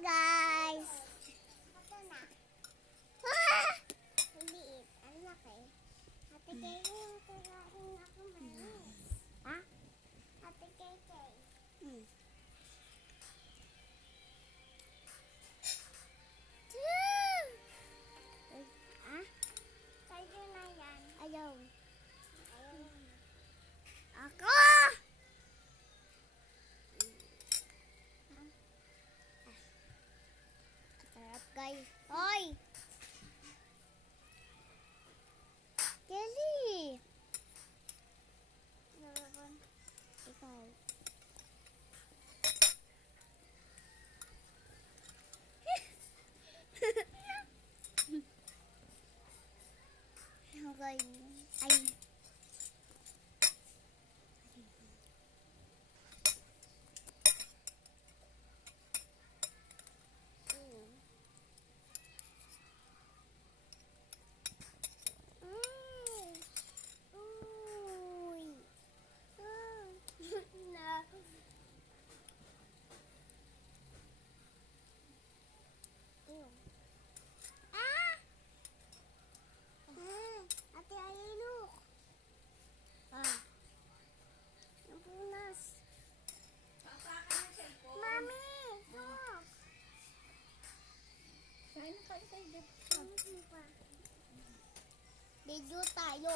guys! Ito na. Ah! Ang liit. Ang laki. Ate Kay, yung kagahin ako maliit. Ha? Ate Kay. Hmm. Ay, ah? Sa'yo na yan. Ayaw. Ayun. Ako! Sarap guys. Hoy! Kelly! Naroon. Ikaw. Okay. Ay. Uy. Na. Ah! Ate, ay look. Ah. Napunas. Mami, look. Kain na kain tayo. Ano pa? Video tayo.